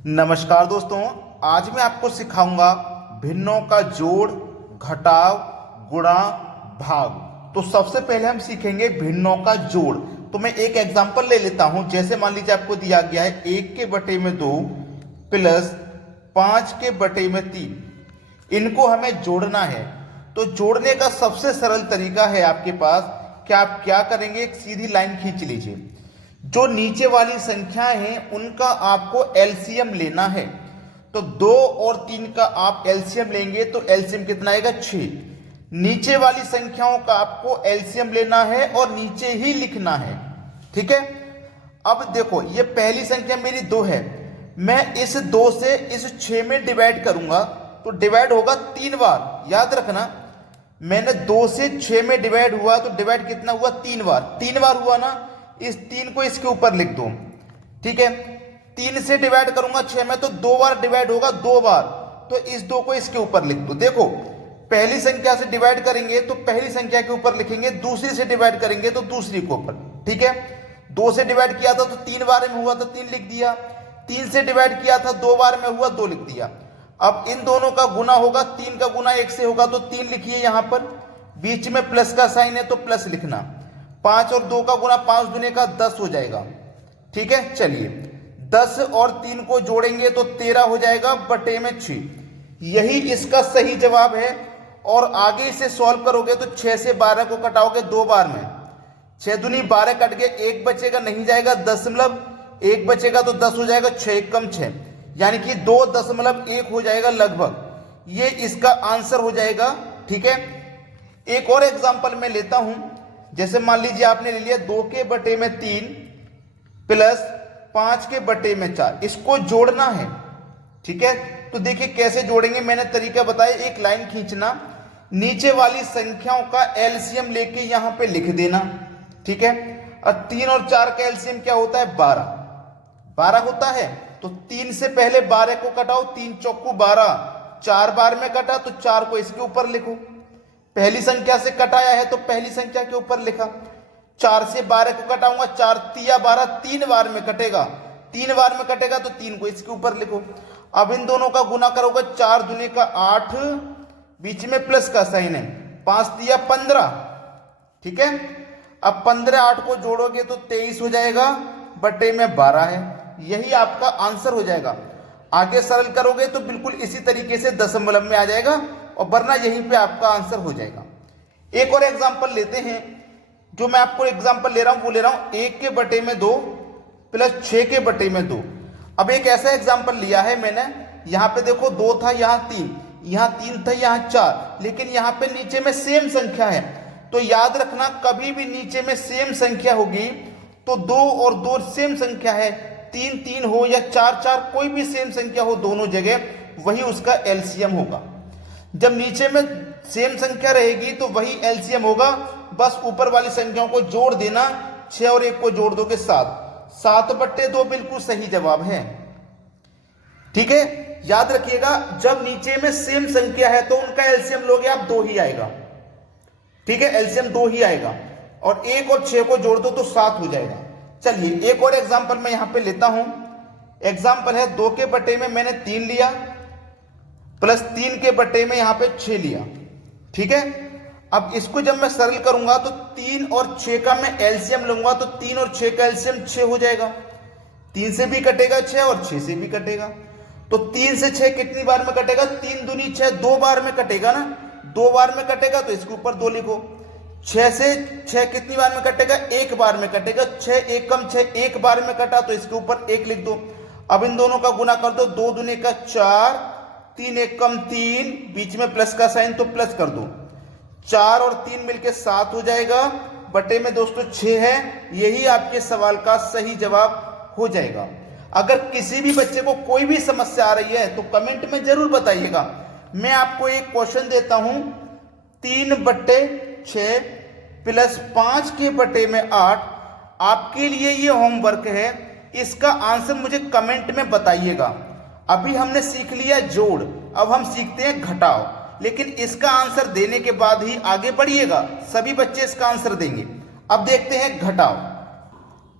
नमस्कार दोस्तों, आज मैं आपको सिखाऊंगा भिन्नों का जोड़, घटाव, गुणा, भाग। तो सबसे पहले हम सीखेंगे भिन्नों का जोड़। तो मैं एक एग्जांपल ले लेता हूं। जैसे मान लीजिए आपको दिया गया है 1/2 प्लस 5/3। इनको हमें जोड़ना है। तो जोड़ने का सबसे सरल तरीका है आपके पास कि आप क्या करेंगे, एक सीधी लाइन खींच लीजिए। जो नीचे वाली संख्याएं हैं उनका आपको एलसीएम लेना है। तो 2 और 3 का आप एलसीएम लेंगे तो एलसीएम कितना आएगा, 6। नीचे वाली संख्याओं का आपको एलसीएम लेना है और नीचे ही लिखना है। ठीक है। अब देखो, ये पहली संख्या मेरी 2 है। मैं इस 2 से इस 6 में डिवाइड करूंगा तो डिवाइड होगा 3 बार। याद रखना, मैंने 2 से 6 में डिवाइड हुआ तो डिवाइड कितना हुआ, 3 बार। 3 बार हुआ ना, इस 3 को इसके ऊपर लिख दो। ठीक है। 3 से डिवाइड करूंगा 6 में तो 2 बार डिवाइड होगा, 2 बार। तो इस 2 को इसके ऊपर लिख दो। देखो, पहली संख्या से डिवाइड करेंगे तो पहली संख्या के ऊपर लिखेंगे, दूसरी से डिवाइड करेंगे तो दूसरी के ऊपर। ठीक है। 2 से डिवाइड किया था तो 3 बार में हुआ तो 3 लिख दिया। 3 से डिवाइड किया था 2 बार में हुआ, 2 लिख दिया। अब इन दोनों का गुना होगा, 3 का गुना 1 से होगा तो 3 लिखिए। यहां पर बीच में प्लस का साइन है तो प्लस लिखना। 5 और 2 का गुना 5 दूने का 10 हो जाएगा। ठीक है। चलिए, 10 और 3 को जोड़ेंगे तो 13 हो जाएगा बटे में 6। यही इसका सही जवाब है। और आगे इसे सॉल्व करोगे तो 6 से 12 को कटाओगे 2 बार में। 6 दूनी 12 कट गए, 1 बचेगा, नहीं जाएगा, 1 बचेगा तो 10 हो जाएगा, 6 1 कम 6, यानी कि 2.1 हो जाएगा लगभग। ये इसका आंसर हो जाएगा। ठीक है। एक और एग्जांपल मैं लेता हूं। जैसे मान लीजिए आपने ले लिया 2/3 प्लस 5/4। इसको जोड़ना है। ठीक है। तो देखिए कैसे जोड़ेंगे, मैंने तरीका बताया। एक लाइन खींचना, नीचे वाली संख्याओं का एलसीएम लेके यहां पे लिख देना। ठीक है। और 3 और 4 का एलसीएम क्या होता है, 12 होता है। तो 3 से पहले 12 को कटाओ, 3 चौको 12। 4 बार में कटा तो 4 को इसके ऊपर लिखो। पहली संख्या से कटाया है तो पहली संख्या के ऊपर लिखा। 4 से 12 को कटाऊंगा, 4 तिया 12, 3 बार में कटेगा। 3 बार में कटेगा तो 3 को इसके ऊपर लिखो। अब इन दोनों का गुना करोगे, 4 दूने का 8, बीच में प्लस का साइन है, 5 तिया 15। ठीक है। अब 15 8 को जोड़ोगे तो 23 हो जाएगा, बटे में 12 है। यही आपका आंसर हो जाएगा। आगे सरल करोगे तो बिल्कुल इसी तरीके से दशमलव में आ जाएगा, और वरना यहीं पे आपका आंसर हो जाएगा। एक और एग्जांपल लेते हैं। जो मैं आपको एग्जांपल ले रहा हूं वो ले रहा हूं 1/2 प्लस 6/2। अब एक ऐसा एग्जांपल लिया है मैंने। यहां पे देखो 2 था, यहां 3, यहां 3 था, यहां 4, लेकिन यहां पे नीचे में सेम संख्या है। तो याद रखना, कभी भी नीचे में सेम संख्या होगी तो 2 और 2 सेम संख्या है, 3 3 हो या 4 4, कोई भी सेम संख्या हो, दोनों जगह वही उसका एलसीएम होगा। जब नीचे में सेम संख्या रहेगी तो वही एलसीएम होगा। बस ऊपर वाली संख्याओं को जोड़ देना, 6 और 1 को जोड़ दोगे 7। 7/2 बिल्कुल सही जवाब है। ठीक है। याद रखिएगा, जब नीचे में सेम संख्या है तो उनका एलसीएम लोगे आप, 2 ही आएगा। ठीक है। एलसीएम 2 ही आएगा। और 1 और 6 को जोड़ दो तो 7 हो जाएगा। चलिए, एक और एग्जाम्पल मैं यहां पे लेता हूं। एग्जाम्पल है 2 में मैंने 3 लिया, प्लस 3 में यहां पे 6 लिया। ठीक है। अब इसको जब मैं सरल करूंगा तो 3 और 6 का मैं एलसीएम लूंगा तो 3 और 6 का एलसीएम 6 हो जाएगा। 3 से भी कटेगा 6 और 6 से भी कटेगा। तो 3 से 6 कितनी बार में कटेगा, 3 दूनी 6, 2 बार में कटेगा ना। 2 बार में कटेगा तो इसके ऊपर 2 लिखो। 6 से 6 कितनी बार में कटेगा, 1 बार में कटेगा। 6 1 कम 6, 1 बार में कटा तो इसके ऊपर 1 लिख दो। अब इन दोनों का गुना कर दो, 2 दूने का 4, 3 1 कम 3, बीच में प्लस का साइन तो प्लस कर दो। 4 और 3 मिलके 7 हो जाएगा, बटे में दोस्तों 6 है। यही आपके सवाल का सही जवाब हो जाएगा। अगर किसी भी बच्चे को कोई भी समस्या आ रही है तो कमेंट में जरूर बताइएगा। मैं आपको एक क्वेश्चन देता हूं, 3/6 प्लस 5/8। आपके लिए ये होमवर्क है। इसका आंसर मुझे कमेंट में बताइएगा। अभी हमने सीख लिया जोड़, अब हम सीखते हैं घटाव। लेकिन इसका आंसर देने के बाद ही आगे बढ़िएगा, सभी बच्चे इसका आंसर देंगे। अब देखते हैं घटाव।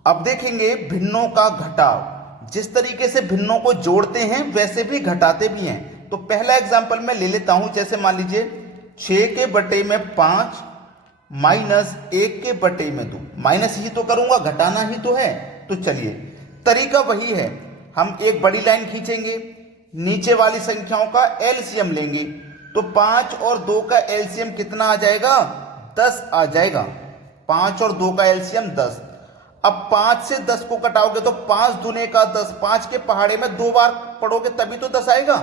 अब देखेंगे भिन्नों का घटाव। जिस तरीके से भिन्नों को जोड़ते हैं वैसे भी घटाते भी हैं। तो पहला एग्जाम्पल मैं ले लेता हूं, जैसे मान लीजिए 6 के बटे में 5 माइनस 1 के बटे में 2। माइनस ही तो करूंगा, घटाना ही तो है। तो चलिए तरीका वही है, हम एक बड़ी लाइन खींचेंगे, नीचे वाली संख्याओं का एलसीएम लेंगे। तो 5 और 2 का एलसीएम कितना आ जाएगा? 10 आ जाएगा। 5 और 2 का एलसीएम 10। अब 5 से 10 को कटाओगे तो 5 दूने का 10। 5 के पहाड़े में 2 बार पढ़ोगे तभी तो 10 आएगा।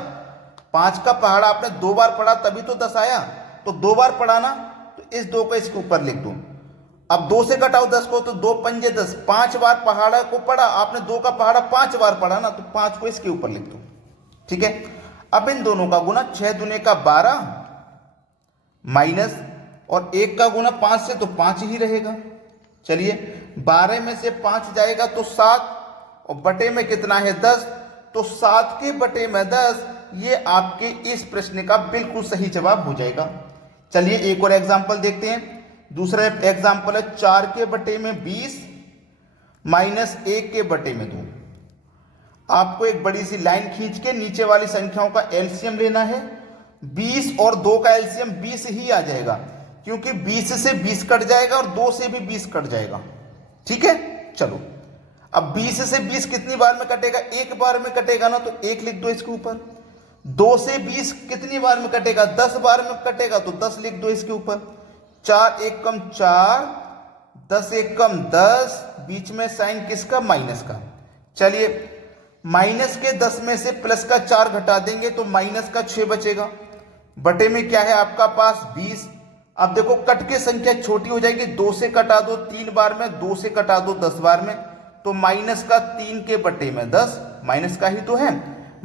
5 का पहाड़ा आपने 2 बार पढ़ा तभी तो 10 आया। तो 2 बार पढ़ा ना, तो इस 2 को इसके ऊपर लिख दूं। अब 2 से घटाओ 10 को, तो 2 पंजे 10। 5 बार पहाड़ा को पढ़ा आपने, 2 का पहाड़ा 5 बार पढ़ा ना, तो 5 को इसके ऊपर लिख दो। ठीक है। अब इन दोनों का गुना 6 दूने का 12 माइनस और 1 का गुना 5 से, तो 5 ही रहेगा। चलिए 12 में से 5 जाएगा तो 7 और बटे में कितना है 10, तो 7 के बटे में 10 ये आपके इस प्रश्न का बिल्कुल सही जवाब हो जाएगा। चलिए एक और एग्जांपल देखते हैं। दूसरा एग्जांपल है 4 के बटे में 20 माइनस 1 के बटे में 2। आपको एक बड़ी सी लाइन खींच के नीचे वाली संख्याओं का एलसीएम लेना है। 20 और 2 का एलसीएम 20 ही आ जाएगा, क्योंकि 20 से 20 कट जाएगा और 2 से भी 20 कट जाएगा। ठीक है। चलो अब 20 से 20 कितनी बार में कटेगा? एक बार में कटेगा ना, तो 1 लिख दो इसके ऊपर। 2 से 20 कितनी बार में कटेगा? 10 बार में कटेगा, तो 10 लिख दो इसके ऊपर। 4 1 कम 4, 10 1 कम 10, बीच में साइन किसका? माइनस का। चलिए माइनस के 10 में से प्लस का 4 घटा देंगे तो माइनस का 6 बचेगा। बटे में क्या है आपका पास? 20। अब देखो कट के संख्या छोटी हो जाएगी। 2 से कटा दो 3 बार में, 2 से कटा दो 10 बार में, तो माइनस का 3 के बटे में 10, माइनस का ही तो है।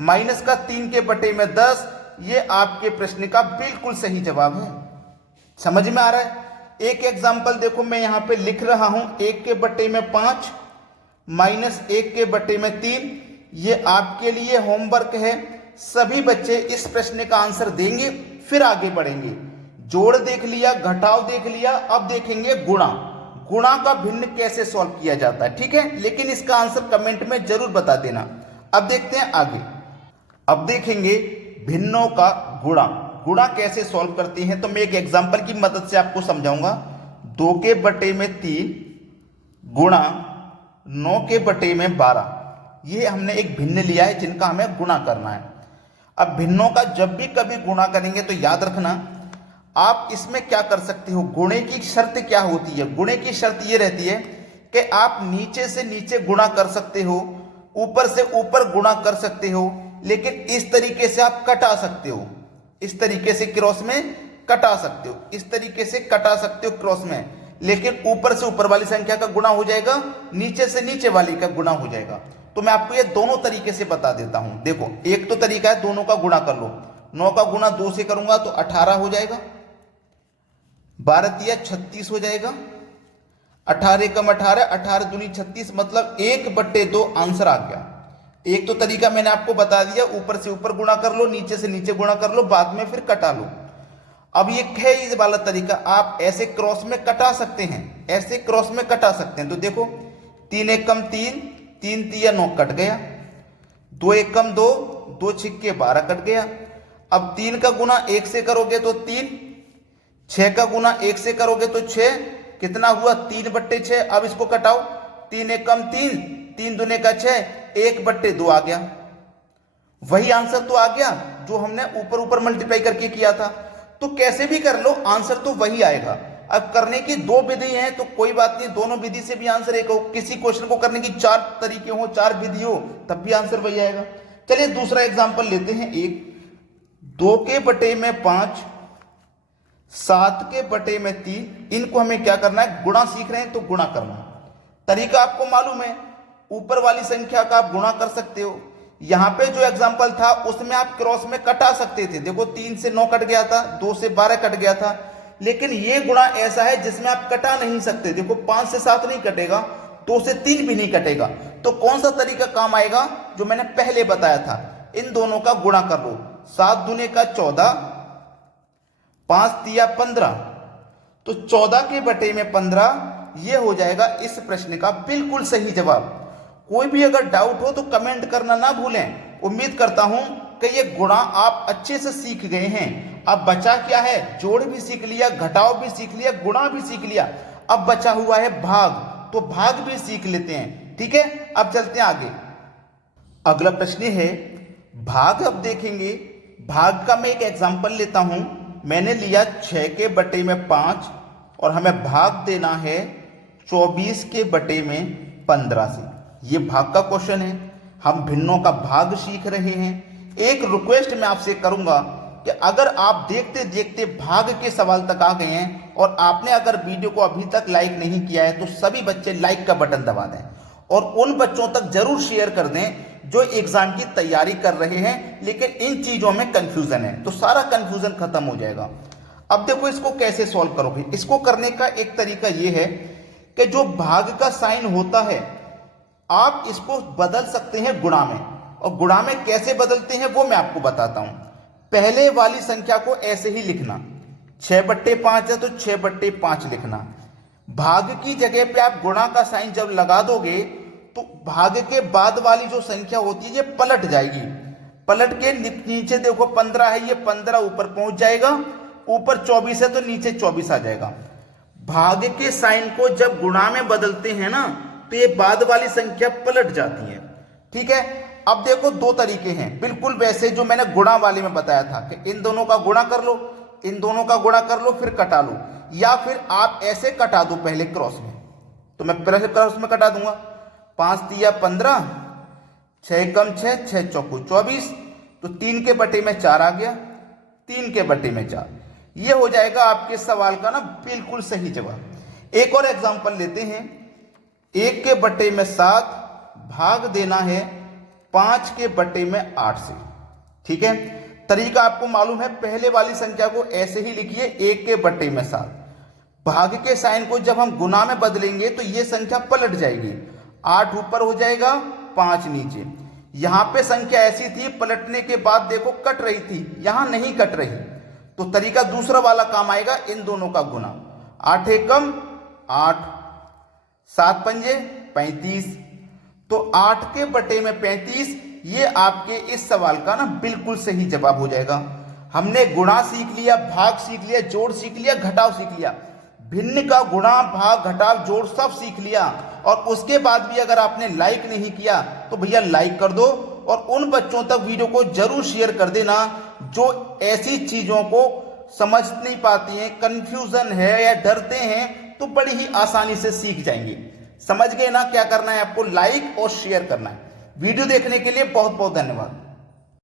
माइनस का 3 के बटे में 10 ये आपके प्रश्न का बिल्कुल सही जवाब है। समझ में आ रहा है? एक एग्जाम्पल देखो मैं यहां पे लिख रहा हूं, 1 के बटे में 5 माइनस 1 के बटे में 3। ये आपके लिए होमवर्क है। सभी बच्चे इस प्रश्न का आंसर देंगे, फिर आगे बढ़ेंगे। जोड़ देख लिया, घटाव देख लिया, अब देखेंगे गुणा। गुणा का भिन्न कैसे सॉल्व किया जाता है। ठीक है, लेकिन इसका आंसर कमेंट में जरूर बता देना। अब देखते हैं आगे। अब देखेंगे भिन्नों का गुणा। गुणा कैसे सॉल्व करते हैं, तो मैं एक एग्जांपल की मदद से आपको समझाऊंगा। 2 के बटे में 3 गुणा 9 के बटे में 12। ये हमने एक भिन्न लिया है जिनका हमें गुणा करना है। अब भिन्नों का जब भी कभी गुणा करेंगे तो याद रखना, आप इसमें क्या कर सकते हो, गुणे की शर्त क्या होती है? गुणे की शर्त ये रहती है कि आप नीचे से नीचे गुणा कर सकते हो, ऊपर से ऊपर गुणा कर सकते हो, लेकिन इस तरीके से आप कटा सकते हो। इस तरीके से क्रॉस में कटा सकते हो, इस तरीके से कटा सकते हो क्रॉस में, लेकिन ऊपर से ऊपर वाली संख्या का गुणा हो जाएगा, नीचे से नीचे वाली का गुणा हो जाएगा। तो मैं आपको ये दोनों तरीके से बता देता हूं। देखो एक तो तरीका है दोनों का गुणा कर लो। 9 का गुणा 2 से करूंगा तो 18 हो जाएगा, 12 तिया 36 हो जाएगा, 18 कम 18, 18 दूनी 36, मतलब 1/2 आंसर आ गया। एक तो तरीका मैंने आपको बता दिया, ऊपर से ऊपर गुणा कर लो, नीचे से नीचे गुणा कर लो, बाद में फिर कटा लो। अब ये है इस वाला तरीका, आप ऐसे क्रॉस में कटा सकते हैं, ऐसे क्रॉस में कटा सकते हैं। तो देखो 3 1 कम 3, 3 तिया 9 कट गया, 2 1 कम 2, 2 छिक्के 12 कट गया। अब 3 का गुना 1 से करोगे तो 3, 6 का गुना 1 से करोगे तो 6, कितना हुआ 3/6। अब इसको कटाओ, 3 1 कम 3, 3 दूने का 6, 1/2 आ गया। वही आंसर तो आ गया जो हमने ऊपर ऊपर मल्टीप्लाई करके किया था। तो कैसे भी कर लो आंसर तो वही आएगा। अब करने की 2 विधि हैं तो कोई बात नहीं, दोनों विधि से भी आंसर एक हो। किसी क्वेश्चन को करने की 4 तरीके हो, 4 विधि हो, तब भी आंसर वही आएगा। चलिए दूसरा एग्जांपल लेते हैं। 2 के बटे में 5, 7 के बटे में 3। इनको हमें क्या करना है, गुणा सीख रहे हैं तो गुणा करना। तरीका आपको मालूम है, ऊपर वाली संख्या का आप गुणा कर सकते हो। यहां पे जो एग्जांपल था उसमें आप क्रॉस में कटा सकते थे। देखो 3 से 9 कट गया था, 2 से 12 कट गया था, लेकिन ये गुणा ऐसा है जिसमें आप कटा नहीं सकते। देखो 5 से 7 नहीं कटेगा, 2 से 3 भी नहीं कटेगा। तो कौन सा तरीका काम आएगा, जो मैंने पहले बताया था, इन दोनों का गुणा कर लो। 7 दूने का 14, 5 तिया 15, तो 14 के बटे में 15 ये हो जाएगा इस प्रश्न का बिल्कुल सही जवाब। कोई भी अगर डाउट हो तो कमेंट करना ना भूलें। उम्मीद करता हूं कि ये गुणा आप अच्छे से सीख गए हैं। अब बचा क्या है, जोड़ भी सीख लिया, घटाव भी सीख लिया, गुणा भी सीख लिया, अब बचा हुआ है भाग, तो भाग भी सीख लेते हैं। ठीक है, अब चलते हैं आगे। अगला प्रश्न है भाग। अब देखेंगे भाग का मैं एक एग्जांपल लेता हूं। मैंने लिया 6 के बटे में 5 और हमें भाग देना है 24 के बटे में 15 से। ये भाग का क्वेश्चन है, हम भिन्नों का भाग सीख रहे हैं। एक रिक्वेस्ट मैं आपसे करूंगा कि अगर आप देखते देखते भाग के सवाल तक आ गए हैं और आपने अगर वीडियो को अभी तक लाइक नहीं किया है तो सभी बच्चे लाइक का बटन दबा दें और उन बच्चों तक जरूर शेयर कर दें जो एग्जाम की तैयारी कर रहे हैं लेकिन इन चीजों में कंफ्यूजन है, तो सारा कंफ्यूजन खत्म हो जाएगा। अब देखो इसको कैसे सॉल्व करोगे। इसको करने का एक तरीका यह है कि जो भाग का साइन होता है आप इसको बदल सकते हैं गुणा में, और गुणा में कैसे बदलते हैं वो मैं आपको बताता हूं। पहले वाली संख्या को ऐसे ही लिखना, 6/5 है तो 6/5 लिखना। भाग की जगह पे आप गुणा का साइन जब लगा दोगे तो भाग के बाद वाली जो संख्या होती है ये पलट जाएगी। पलट के नीचे देखो 15 है, ये 15 ऊपर पहुंच जाएगा, ऊपर 24 है तो नीचे 24 आ जाएगा। भाग के साइन को जब गुणा में बदलते हैं ना तो ये बाद वाली संख्या पलट जाती है। ठीक है, अब देखो दो तरीके हैं, बिल्कुल वैसे जो मैंने गुणा वाले में बताया था कि इन दोनों का गुणा कर लो, इन दोनों का गुणा कर लो फिर कटा लो, या फिर आप ऐसे कटा दो पहले क्रॉस में। तो मैं पहले क्रॉस में कटा दूंगा, 5 तिया 15, 6 कम 6, 6 चौको 24, तो 3 के बटे में 4 आ गया, 3 के बटे में 4। ये हो जाएगा आपके सवाल का ना बिल्कुल सही जवाब। एक और एग्जांपल लेते हैं। 1 के बटे में 7 भाग देना है 5 के बटे में 8 से। ठीक है, तरीका आपको मालूम है, पहले वाली संख्या को ऐसे ही लिखिए 1 के बटे में 7। भाग के साइन को जब हम गुना में बदलेंगे तो ये संख्या पलट जाएगी, 8 ऊपर हो जाएगा 5 नीचे। यहां पे संख्या ऐसी थी, पलटने के बाद देखो कट रही थी, यहां नहीं कट रही, तो तरीका दूसरा वाला काम आएगा, इन दोनों का गुना। 8 एकम 8, 7 पंजे 35, तो 8 के बटे में 35 ये आपके इस सवाल का ना बिल्कुल सही जवाब हो जाएगा। हमने गुणा सीख लिया, भाग सीख लिया, जोड़ सीख लिया, घटाव सीख लिया, भिन्न का गुणा भाग घटाव जोड़ सब सीख लिया। और उसके बाद भी अगर आपने लाइक नहीं किया तो भैया लाइक कर दो और उन बच्चों तक वीडियो को जरूर शेयर कर देना जो ऐसी चीजों को समझ नहीं पाती हैं, कंफ्यूजन है या डरते हैं, तो बड़ी ही आसानी से सीख जाएंगे। समझ गए ना क्या करना है आपको, लाइक और शेयर करना है। वीडियो देखने के लिए बहुत बहुत धन्यवाद।